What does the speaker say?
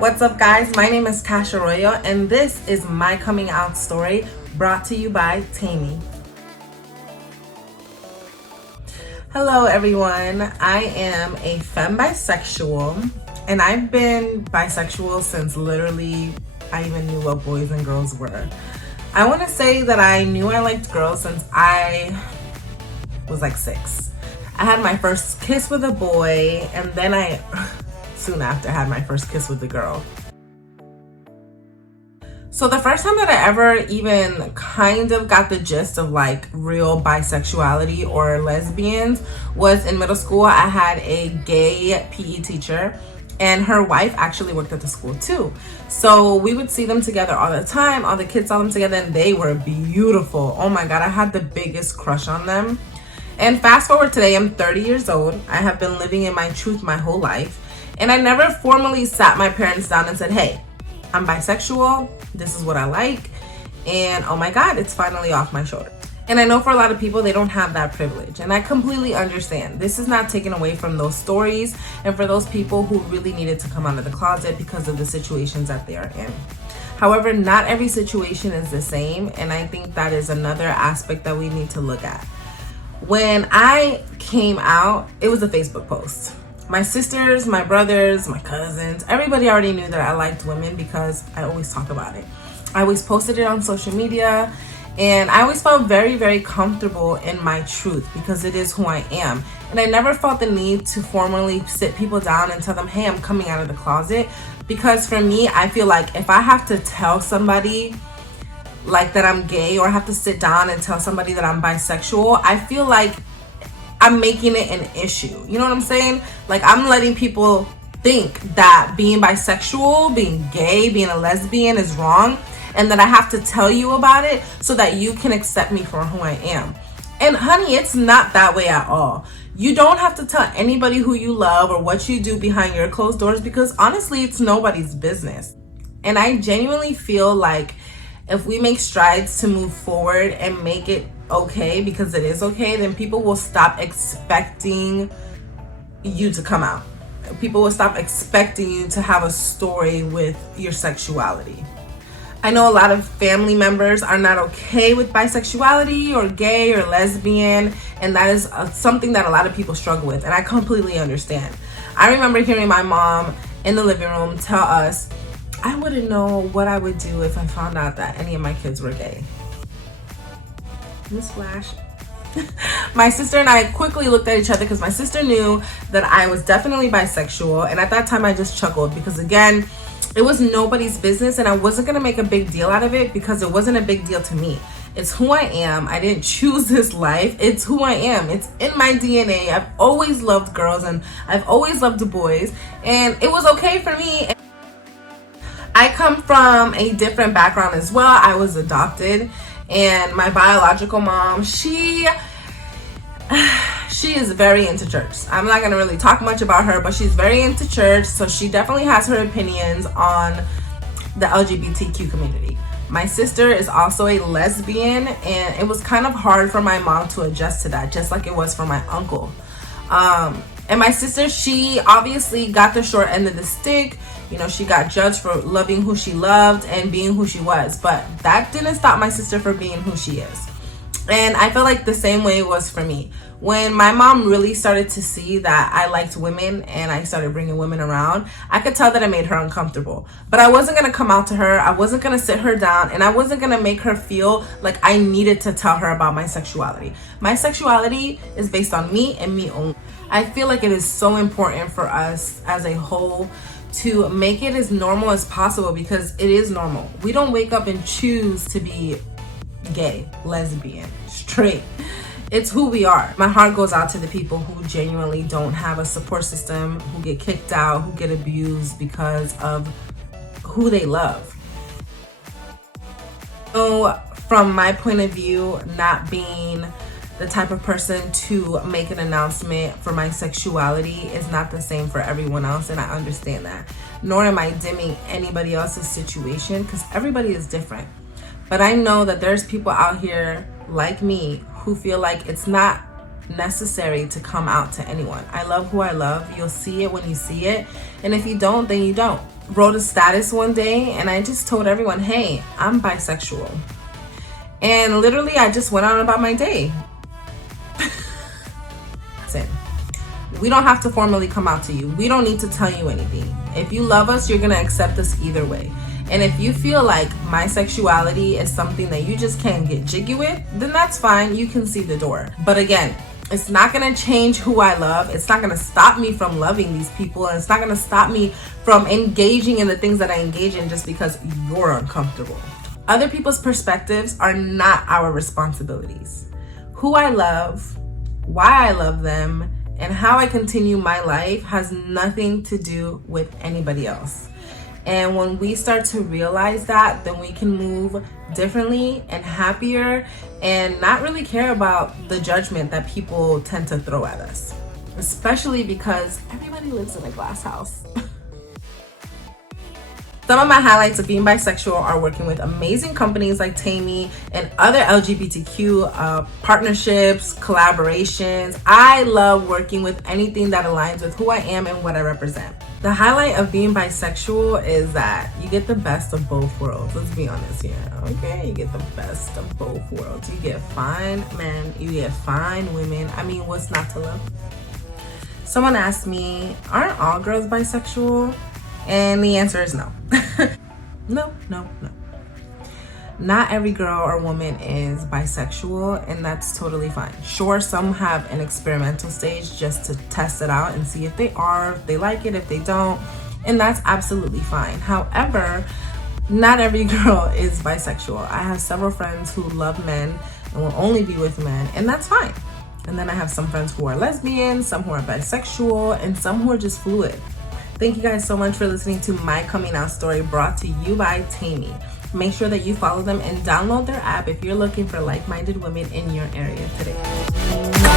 What's up, guys? My name is Cash Arroyo, and this is my coming out story brought to you by Taimi. Hello, everyone. I am a femme bisexual, and I've been bisexual since literally I even knew what boys and girls were. I want to say that I knew I liked girls since I was like 6. I had my first kiss with a boy, and then soon after had my first kiss with a girl. So the first time that I ever even kind of got the gist of like real bisexuality or lesbians was in middle school. I had a gay PE teacher, and her wife actually worked at the school too. So we would see them together all the time. All the kids saw them together, and they were beautiful. Oh my God, I had the biggest crush on them. And fast forward today, I'm 30 years old. I have been living in my truth my whole life. And I never formally sat my parents down and said, hey, I'm bisexual, this is what I like, and oh my God, it's finally off my shoulders. And I know for a lot of people, they don't have that privilege, and I completely understand. This is not taken away from those stories and for those people who really needed to come out of the closet because of the situations that they are in. However, not every situation is the same, and I think that is another aspect that we need to look at. When I came out, it was a Facebook post. My sisters, my brothers, my cousins, everybody already knew that I liked women because I always talk about it. I always posted it on social media, and I always felt very, very comfortable in my truth because it is who I am. And I never felt the need to formally sit people down and tell them, hey, I'm coming out of the closet. Because for me, I feel like if I have to tell somebody like that I'm gay, or I have to sit down and tell somebody that I'm bisexual, I feel like I'm making it an issue. You know what I'm saying? Like, I'm letting people think that being bisexual, being gay, being a lesbian is wrong, and that I have to tell you about it so that you can accept me for who I am. And honey, it's not that way at all. You don't have to tell anybody who you love or what you do behind your closed doors, because honestly, it's nobody's business. And I genuinely feel like if we make strides to move forward and make it okay, because it is okay, then people will stop expecting you to come out. People will stop expecting you to have a story with your sexuality. I know a lot of family members are not okay with bisexuality or gay or lesbian, and that is something that a lot of people struggle with, and I completely understand. I remember hearing my mom in the living room tell us, I wouldn't know what I would do if I found out that any of my kids were gay. Newsflash. My sister and I quickly looked at each other because my sister knew that I was definitely bisexual, and at that time I just chuckled because, again, it was nobody's business, and I wasn't going to make a big deal out of it because it wasn't a big deal to me. It's who I am. I didn't choose this life. It's who I am. It's in my DNA. I've always loved girls, and I've always loved the boys, and it was okay for me. I come from a different background as well. I was adopted, and my biological mom, she is very into church. I'm not going to really talk much about her, but she's very into church, so she definitely has her opinions on the LGBTQ community. My sister is also a lesbian, and it was kind of hard for my mom to adjust to that, just like it was for my uncle. And my sister, she obviously got the short end of the stick. You know, she got judged for loving who she loved and being who she was, but that didn't stop my sister from being who she is. And I feel like the same way it was for me. When my mom really started to see that I liked women and I started bringing women around, I could tell that I made her uncomfortable. But I wasn't going to come out to her. I wasn't going to sit her down, and I wasn't going to make her feel like I needed to tell her about my sexuality. My sexuality is based on me and me only. I feel like it is so important for us as a whole to make it as normal as possible, because it is normal. We don't wake up and choose to be gay, lesbian, straight. It's who we are. My heart goes out to the people who genuinely don't have a support system, who get kicked out, who get abused because of who they love. So from my point of view, not being the type of person to make an announcement for my sexuality is not the same for everyone else, and I understand that. Nor am I dimming anybody else's situation, because everybody is different. But I know that there's people out here like me who feel like it's not necessary to come out to anyone. I love who I love. You'll see it when you see it, and if you don't, then you don't. wrote a status one day and I just told everyone, hey, I'm bisexual. And literally I just went on about my day. We don't have to formally come out to you. We don't need to tell you anything. If you love us, you're gonna accept us either way. And if you feel like my sexuality is something that you just can't get jiggy with, then that's fine. You can see the door. But again, it's not gonna change who I love. It's not gonna stop me from loving these people. And it's not gonna stop me from engaging in the things that I engage in just because you're uncomfortable. Other people's perspectives are not our responsibilities. Who I love, why I love them, and how I continue my life has nothing to do with anybody else. And when we start to realize that, then we can move differently and happier and not really care about the judgment that people tend to throw at us, especially because everybody lives in a glass house. Some of my highlights of being bisexual are working with amazing companies like Taimi and other LGBTQ partnerships, collaborations. I love working with anything that aligns with who I am and what I represent. The highlight of being bisexual is that you get the best of both worlds. Let's be honest here, okay? You get the best of both worlds. You get fine men, you get fine women. I mean, what's not to love? Someone asked me, aren't all girls bisexual? And the answer is no. No. Not every girl or woman is bisexual, and that's totally fine. Sure, some have an experimental stage just to test it out and see if they are, if they like it, if they don't, and that's absolutely fine. However, not every girl is bisexual. I have several friends who love men and will only be with men, and that's fine. And then I have some friends who are lesbian, some who are bisexual, and some who are just fluid. Thank you guys so much for listening to my coming out story, brought to you by Taimi. Make sure that you follow them and download their app if you're looking for like-minded women in your area today.